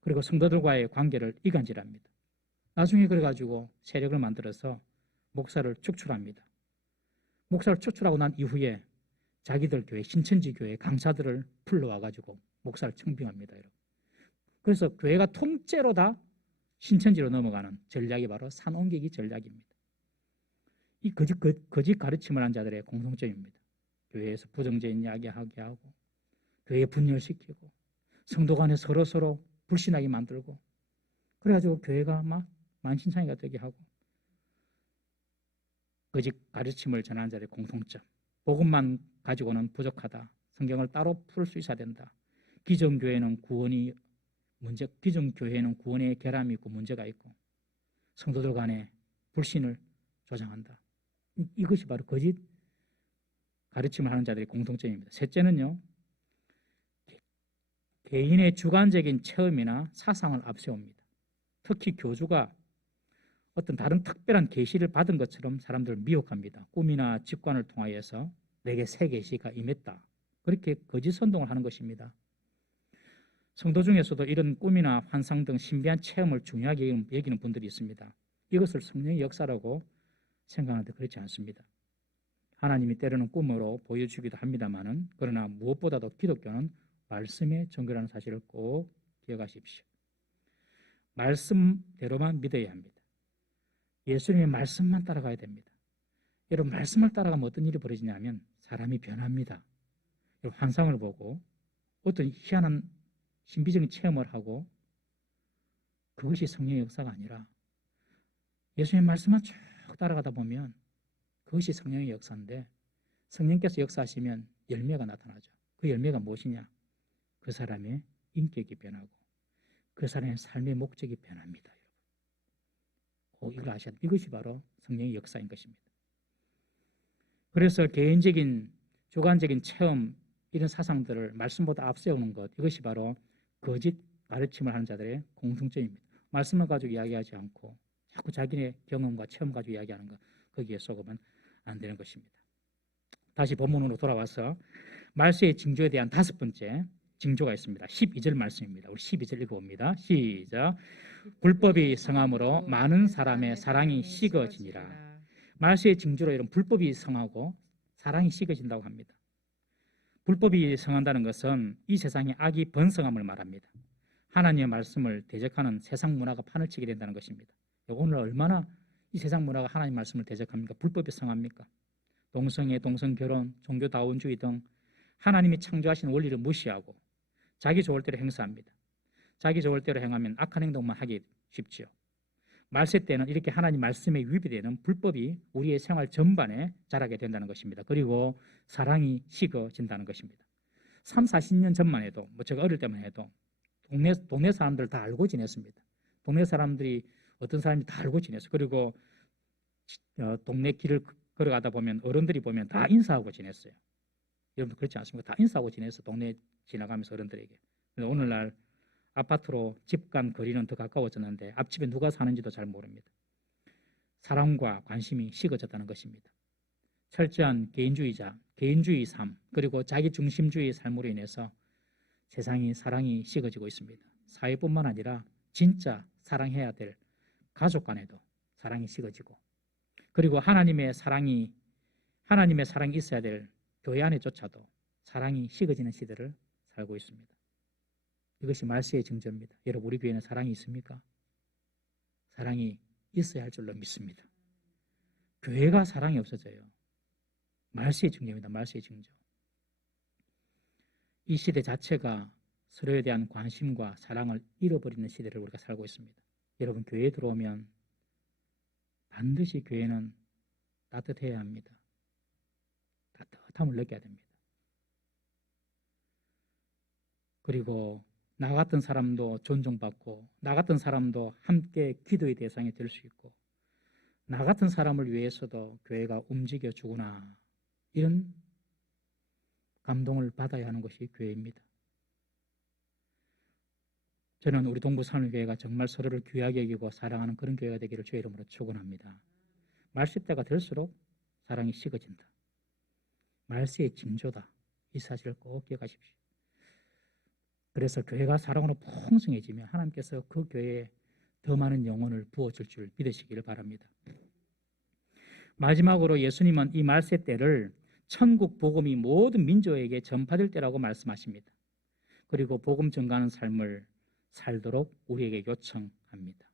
그리고 성도들과의 관계를 이간질합니다. 나중에 그래가지고 세력을 만들어서 목사를 축출합니다. 목사를 축출하고 난 이후에 자기들 교회, 신천지 교회 강사들을 불러와가지고 목사를 청빙합니다. 그래서 교회가 통째로 다 신천지로 넘어가는 전략이 바로 산 옮기기 전략입니다. 이 거짓 가르침을 한 자들의 공통점입니다. 교회에서 부정적인 이야기하게 하고 교회 분열시키고 성도 간에 서로 불신하게 만들고 그래가지고 교회가 막 만신창이가 되게 하고 거짓 가르침을 전하는 자들의 공통점. 복음만 가지고는 부족하다. 성경을 따로 풀 수 있어야 된다. 기존 교회는 구원의 결함이 있고 문제가 있고 성도들 간에 불신을 조장한다. 이것이 바로 거짓 가르침을 하는 자들의 공통점입니다. 셋째는요. 개인의 주관적인 체험이나 사상을 앞세웁니다. 특히 교주가 어떤 다른 특별한 계시를 받은 것처럼 사람들을 미혹합니다. 꿈이나 직관을 통하여서 내게 새 계시가 임했다. 그렇게 거짓 선동을 하는 것입니다. 성도 중에서도 이런 꿈이나 환상 등 신비한 체험을 중요하게 여기는 분들이 있습니다. 이것을 성령의 역사라고 생각하는데 그렇지 않습니다. 하나님이 때로는 꿈으로 보여주기도 합니다만은 그러나 무엇보다도 기독교는 말씀의 종교라는 사실을 꼭 기억하십시오. 말씀대로만 믿어야 합니다. 예수님의 말씀만 따라가야 됩니다. 여러분 말씀을 따라가면 어떤 일이 벌어지냐면 사람이 변합니다. 여러분 환상을 보고 어떤 희한한 신비적인 체험을 하고 그것이 성령의 역사가 아니라 예수님의 말씀만 쭉 따라가다 보면 그것이 성령의 역사인데 성령께서 역사하시면 열매가 나타나죠. 그 열매가 무엇이냐? 그 사람의 인격이 변하고 그 사람의 삶의 목적이 변합니다. 꼭 이걸 아셔야 돼요. 이것이 바로 성령의 역사인 것입니다. 그래서 개인적인 주관적인 체험 이런 사상들을 말씀보다 앞세우는 것, 이것이 바로 거짓 가르침을 하는 자들의 공통점입니다. 말씀을 가지고 이야기하지 않고 자꾸 자기네 경험과 체험 가지고 이야기하는 것, 거기에 속으면 안 되는 것입니다. 다시 본문으로 돌아와서 말세의 징조에 대한 5번째 징조가 있습니다. 12절 말씀입니다. 우리 12절 읽어봅니다. 시작. 불법이 성함으로 많은 사람의 사랑이 식어지니라. 말세의 징조로 이런 불법이 성하고 사랑이 식어진다고 합니다. 불법이 성한다는 것은 이 세상의 악이 번성함을 말합니다. 하나님의 말씀을 대적하는 세상 문화가 판을 치게 된다는 것입니다. 오늘 얼마나 이 세상 문화가 하나님 말씀을 대적합니까? 불법이 성합니까? 동성애, 동성결혼, 종교다원주의 등 하나님이 창조하신 원리를 무시하고 자기 좋을 대로 행사합니다. 자기 좋을 대로 행하면 악한 행동만 하기 쉽지요. 말세 때는 이렇게 하나님 말씀에 위배되는 불법이 우리의 생활 전반에 자라게 된다는 것입니다. 그리고 사랑이 식어진다는 것입니다. 3, 40년 전만 해도 제가 어릴 때만 해도 동네 사람들 다 알고 지냈습니다. 동네 사람들이 어떤 사람이 다 알고 지냈어요. 그리고 동네 길을 걸어가다 보면 어른들이 보면 다 인사하고 지냈어요. 여러분도 그렇지 않습니까? 다 인사하고 지냈어요. 동네 지나가면서 어른들에게. 그런데 오늘날 아파트로 집 간 거리는 더 가까워졌는데 앞집에 누가 사는지도 잘 모릅니다. 사랑과 관심이 식어졌다는 것입니다. 철저한 개인주의자, 개인주의 삶, 그리고 자기중심주의의 삶으로 인해서 세상이 사랑이 식어지고 있습니다. 사회뿐만 아니라 진짜 사랑해야 될 가족 간에도 사랑이 식어지고, 그리고 하나님의 사랑이 있어야 될 교회 안에조차도 사랑이 식어지는 시대를 살고 있습니다. 이것이 말세의 징조입니다. 여러분, 우리 교회는 사랑이 있습니까? 사랑이 있어야 할 줄로 믿습니다. 교회가 사랑이 없어져요. 말세의 징조입니다. 말세의 징조. 이 시대 자체가 서로에 대한 관심과 사랑을 잃어버리는 시대를 우리가 살고 있습니다. 여러분, 교회에 들어오면 반드시 교회는 따뜻해야 합니다. 따뜻함을 느껴야 됩니다. 그리고 나 같은 사람도 존중받고 나 같은 사람도 함께 기도의 대상이 될 수 있고 나 같은 사람을 위해서도 교회가 움직여주구나, 이런 감동을 받아야 하는 것이 교회입니다. 저는 우리 동부산울교회가 정말 서로를 귀하게 여기고 사랑하는 그런 교회가 되기를 주의 이름으로 축원합니다. 말세 때가 될수록 사랑이 식어진다. 말세의 징조다. 이 사실을 꼭 기억하십시오. 그래서 교회가 사랑으로 풍성해지면 하나님께서 그 교회에 더 많은 영혼을 부어줄 줄 믿으시기를 바랍니다. 마지막으로 예수님은 이 말세 때를 천국 복음이 모든 민족에게 전파될 때라고 말씀하십니다. 그리고 복음 전가하는 삶을 살도록 우리에게 요청합니다.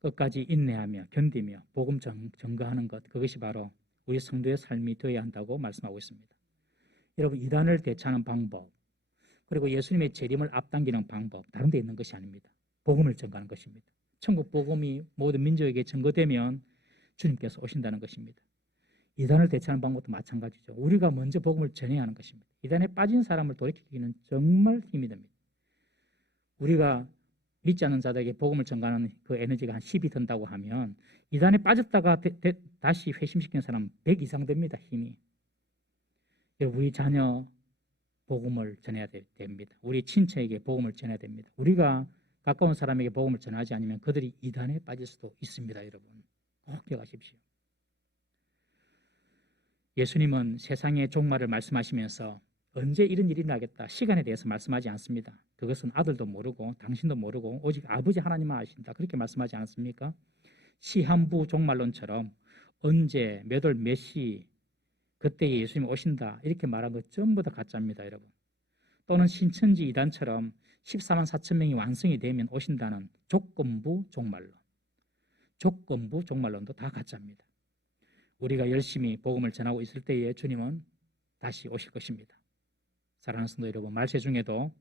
끝까지 인내하며 견디며 복음 전가하는 것, 그것이 바로 우리 성도의 삶이 되어야 한다고 말씀하고 있습니다. 여러분, 이단을 대처하는 방법, 그리고 예수님의 재림을 앞당기는 방법, 다른 데 있는 것이 아닙니다. 복음을 전가하는 것입니다. 천국 복음이 모든 민족에게 전거되면 주님께서 오신다는 것입니다. 이단을 대처하는 방법도 마찬가지죠. 우리가 먼저 복음을 전해야 하는 것입니다. 이단에 빠진 사람을 돌이키기는 정말 힘이 듭니다. 우리가 믿지 않는 자들에게 복음을 전가하는 그 에너지가 한 10이 든다고 하면 이단에 빠졌다가 다시 회심시키는 사람 100 이상 됩니다. 힘이. 우리 자녀 복음을 전해야 됩니다. 우리 친척에게 복음을 전해야 됩니다. 우리가 가까운 사람에게 복음을 전하지 않으면 그들이 이단에 빠질 수도 있습니다. 여러분, 꼭 기억하십시오. 예수님은 세상의 종말을 말씀하시면서 언제 이런 일이 나겠다, 시간에 대해서 말씀하지 않습니다. 그것은 아들도 모르고 당신도 모르고 오직 아버지 하나님만 아신다, 그렇게 말씀하지 않습니까? 시한부 종말론처럼 언제, 몇 월, 몇 시, 그때 예수님이 오신다, 이렇게 말한 것 전부 다 가짜입니다. 여러분. 또는 신천지 이단처럼 14만 4천 명이 완성이 되면 오신다는 조건부 종말론도 다 가짜입니다. 우리가 열심히 복음을 전하고 있을 때에 주님은 다시 오실 것입니다. 사랑하는 성도 여러분, 말세 중에도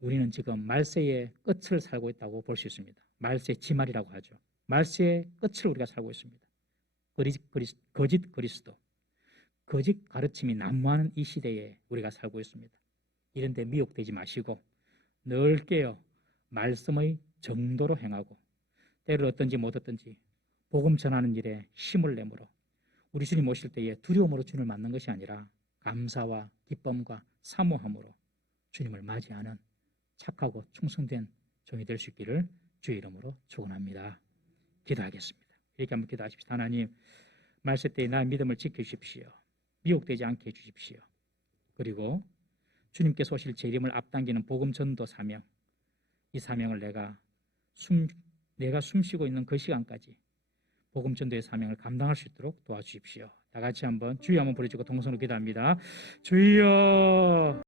우리는 지금 말세의 끝을 살고 있다고 볼 수 있습니다. 말세 지말이라고 하죠. 말세의 끝을 우리가 살고 있습니다. 거짓 그리스도, 거짓 가르침이 난무하는 이 시대에 우리가 살고 있습니다. 이런 데 미혹되지 마시고 늘 깨어 말씀의 정도로 행하고 때를 어떤지 못 어떤지 복음 전하는 일에 힘을 내므로 우리 주님 오실 때에 두려움으로 주님을 맞는 것이 아니라 감사와 기쁨과 사모함으로 주님을 맞이하는 착하고 충성된 종이 될 수 있기를 주의 이름으로 축원합니다. 기도하겠습니다. 이렇게 한번 기도하십시다. 하나님, 말세 때에 나의 믿음을 지켜주십시오. 미혹되지 않게 해주십시오. 그리고 주님께서 오실 제 이름을 앞당기는 복음 전도 사명, 이 사명을 내가 숨쉬고 있는 그 시간까지 복음 전도의 사명을 감당할 수 있도록 도와주십시오. 다 같이 한번 주여 한번 부르시고 동성으로 기도합니다. 주여.